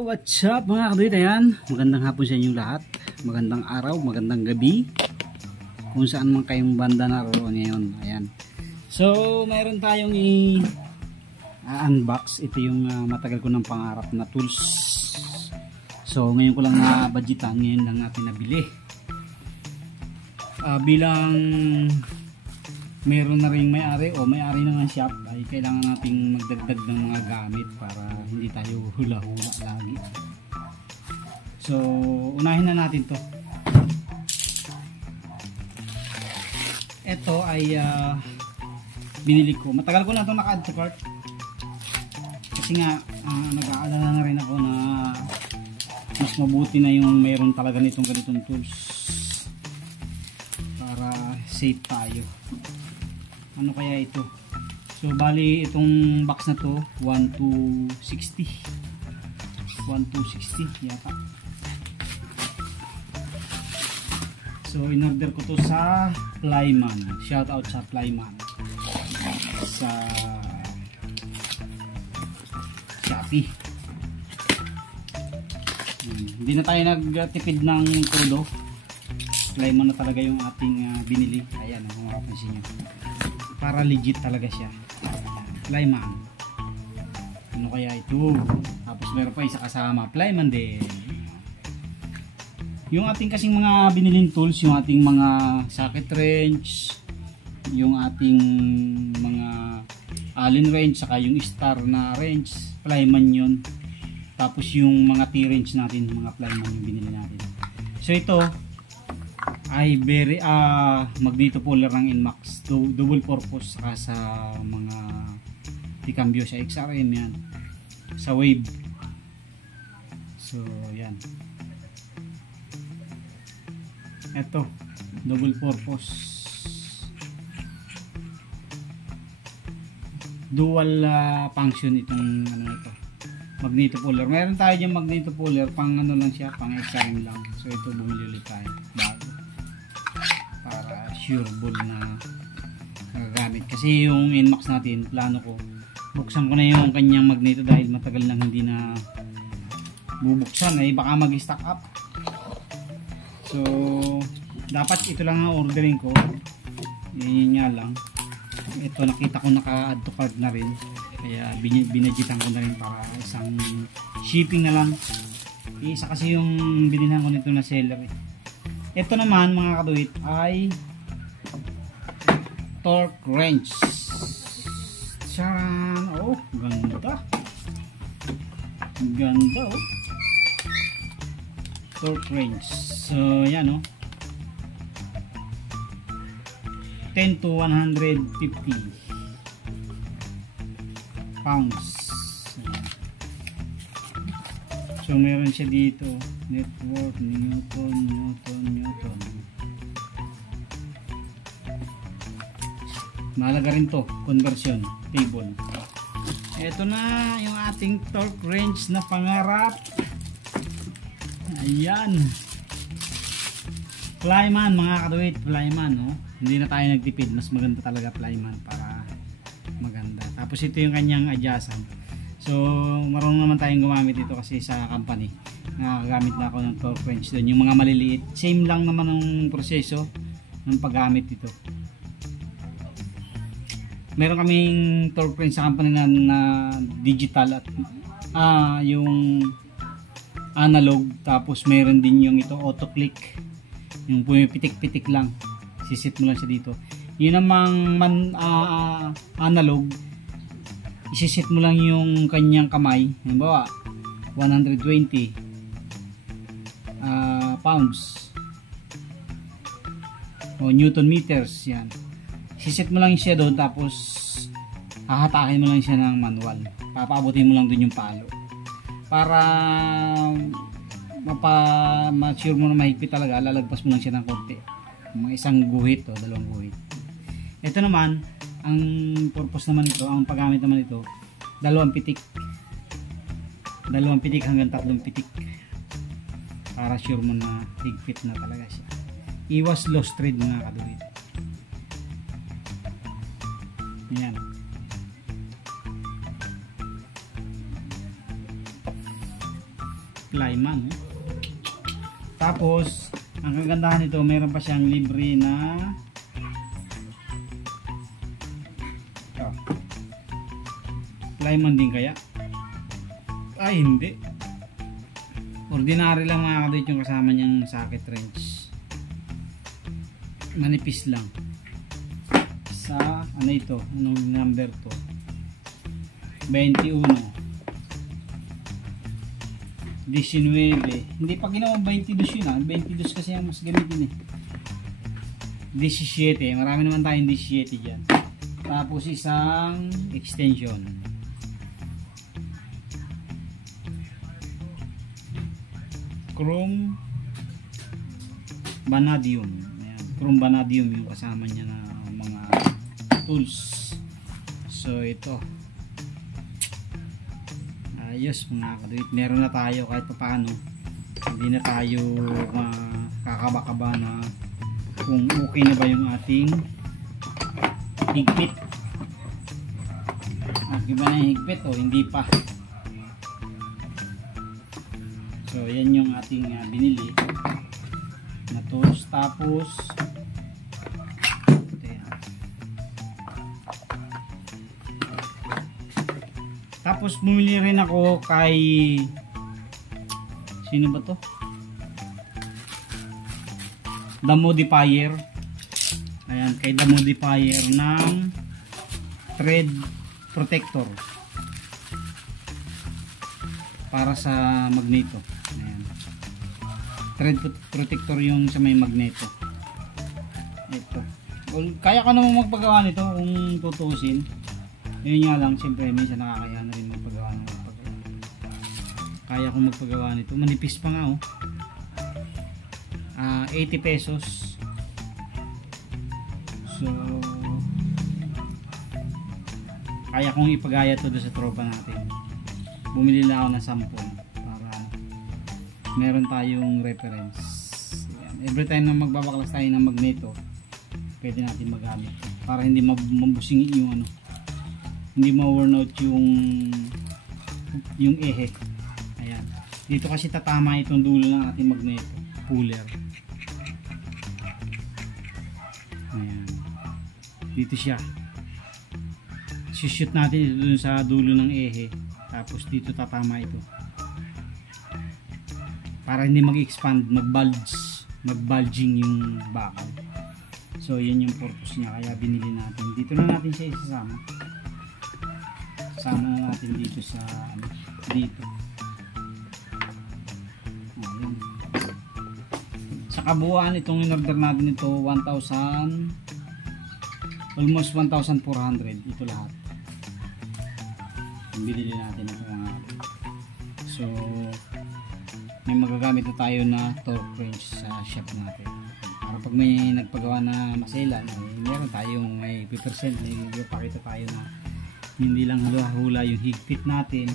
Yo, what's up mga kaduit? Ayan, magandang hapon sa inyong lahat. Magandang araw, magandang gabi. Kung saan man kayong banda naroon ngayon. Ayan. So, mayroon tayong i-unbox. Ito yung matagal ko ng pangarap na tools. So, ngayon ko lang na-budgetan. Ngayon lang natin nabili. Bilang mayroon na rin may-ari o may-ari na ng shop, ay kailangan nating magdagdag ng mga gamit para hindi tayo hula-hula lagi. So, unahin na natin to. Ito ay binili ko. Matagal ko na ito naka-add to cart. Kasi nga, nag-aalala na rin ako na mas mabuti na yung mayroon talaga nitong ganitong tools para safe tayo. Ano kaya ito? So bali itong box na to 1260 yata. So in order ko to sa Flyman. Shout out sa Flyman sa Shopee. Hindi na tayo nagtipid ng krudo. Flyman na talaga yung ating binili. Ayan, kung makapansin nyo, para legit talaga siya. Flyman. Ano kaya ito? Tapos meron pa isa kasama, Flyman din. Yung ating kasing mga biniling tools, yung ating mga socket wrench, yung ating mga Allen wrench, saka yung star na wrench, Flyman yun. Tapos yung mga T-wrench natin, mga Flyman yung binili natin. So ito ay very magneto puller ng Inmax, double purpose, saka sa mga T-cambio sa XRM yan, sa Wave. So yan, eto double purpose, dual function itong ano ito, magneto puller. Meron tayo dyan magneto puller, pang ano lang siya, pang XRM lang. So ito bumili ulit tayo bago para sureable na nagagamit. Kasi yung Inmax natin, plano ko buksan ko na yung kanyang magneto dahil matagal nang hindi na bubuksan, ay baka mag-stock up. So dapat ito lang ang ordering ko. Yun nga lang, ito nakita ko naka-add to cart na rin, kaya binadgetan ko na rin para isang shipping na lang. Isa kasi yung binilhan ko nito na seller eh. Ito naman mga kaduit ay torque wrench. Charan! Oh, ganda. Ganda oh. Torque wrench. So yan oh. 10 to 150 pounds. So meron siya dito, network, newton. Mahalaga rin to, conversion table. Ito na yung ating torque wrench na pangarap. Ayan, Flyman mga kaduit, Flyman no? Hindi na tayo nagtipid, mas maganda talaga Flyman para maganda. Tapos ito yung kanyang adjacent. So marunong naman tayong gumamit ito kasi sa company nakagamit na ako ng torque wrench doon, yung mga maliliit. Same lang naman ang proseso ng paggamit ito. Meron kaming torque wrench sa company na digital at yung analog. Tapos meron din yung ito auto click, yung pumipitik-pitik lang, sisit mo lang siya dito. Yun namang analog, isisit mo lang yung kanyang kamay, halimbawa 120 pounds o newton meters, yan. Sisit mo lang siya doon, tapos hahatakin mo lang siya ng manual, papaabutin mo lang doon yung palo para ma-sure mo na mahigpit talaga. Lalagpas mo lang siya ng konti, mga isang guhit o dalawang guhit. Ito naman, ang purpose naman ito, ang paggamit naman ito, dalawang pitik hanggang 3 pitik para sure mo na higpit na talaga siya. Iwas lost thread mga kadulit. Yan. Flyman. Tapos ang kagandahan nito, mayroon pa siyang libre na Flyman din kaya? Ay hindi, ordinary lang mga kadit yung kasama niyang socket wrench, manipis lang. Sa ano ito, anong number to? 21, 19, hindi pa ginawang 22 yun 22 kasi ang mas gamitin 17, marami naman tayong 17 dyan. Tapos isang extension, chrome vanadium. Ayan, chrome vanadium yung kasama niya na mga tools. So ito, ayos mga kadit, meron na tayo kahit paano, hindi na tayo kakaba-kaba na kung okay na ba yung ating higpit. Okay ba na yung higpit o hindi pa? So yan yung ating binili na tools. Tapos bumili rin ako kay, sino ba to? The Modifier. Ayan, kay The Modifier ng thread protector para sa magneto. Ayan, thread protector yung sa may magneto. Ito, kaya ka naman magpagawa nito kung tutusin. Yun nga lang, siyempre minsan nakakaya na rin magpagawa ng magpagawa. Kaya kong magpagawa nito, manipis pa nga 80 pesos. So kaya kong ipagaya to doon sa tropa natin. Bumili lang ako ng 10 para meron tayong reference. Ayan. Every time na magbabaklas tayo ng magneto, pwede natin magamit para hindi mabusing yung hindi ma-worn out yung ehe. Ayan, dito kasi tatama itong dulo ng ating magneto puller. Ayan, dito siya, shoot natin ito dun sa dulo ng ehe, tapos dito tatama ito para hindi mag-expand, mag-bulging yung bakal. So yun yung purpose niya, kaya binili natin. Dito na natin siya isasama. Sama na natin dito sa dito. Ayun. Sa kabuuan itong in-order natin ito 1,000, almost 1,400 ito lahat. Binili natin ito mga. So may magagamit na tayo na torque wrench sa shop natin. Para pag may nagpagawa na maselan, meron tayong may 5%, may ipakita tayo na hindi lang hula-hula yung higpit natin,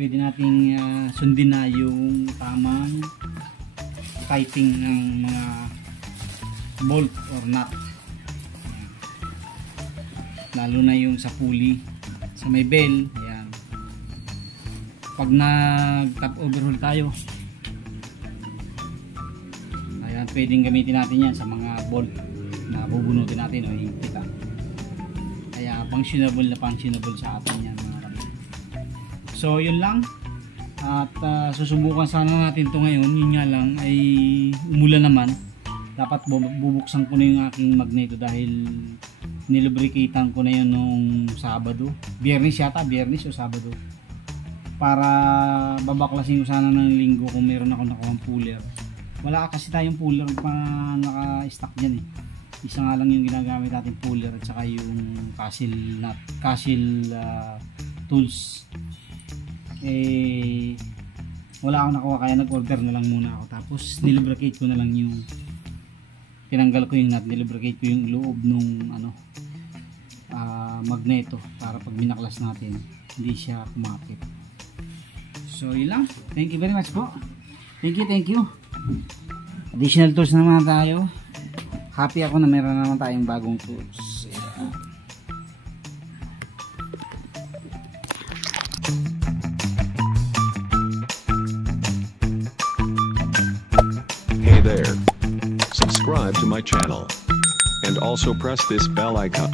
pwede nating sundin na yung tamang tightening ng mga bolt or nut, lalo na yung sa pulley, sa may bell. Ayan, pag nag top overhaul tayo, ayan, pwedeng gamitin natin yan sa mga bolt na bubunutin natin o higpit. Kaya functionable sa atin yan mga kapatid. So yun lang, at susubukan sana natin to ngayon. Yun nga lang ay umulan naman, dapat bubuksan ko na yung aking magneto dahil nilubricatean ko na yun nung Sabado, Biyernes yata, Biyernes o Sabado, para babaklasin ko sana ng Linggo kung meron ako nakuhang puller. Wala kasi tayong puller pa naka-stock dyan isa nga lang yung ginagamit natin puller at saka yung castle tools. Wala akong nakuha kaya nag-order na lang muna ako, tapos nilubricate ko na lang yung, tinanggal ko yung nut, nilubricate ko yung loob nung magneto para pag binaklas natin hindi siya kumapit. So yun lang, thank you very much po, thank you. Additional tools naman tayo. Happy ako na meron naman tayong bagong tools. Yeah. there. Subscribe to my channel. And also press this bell icon.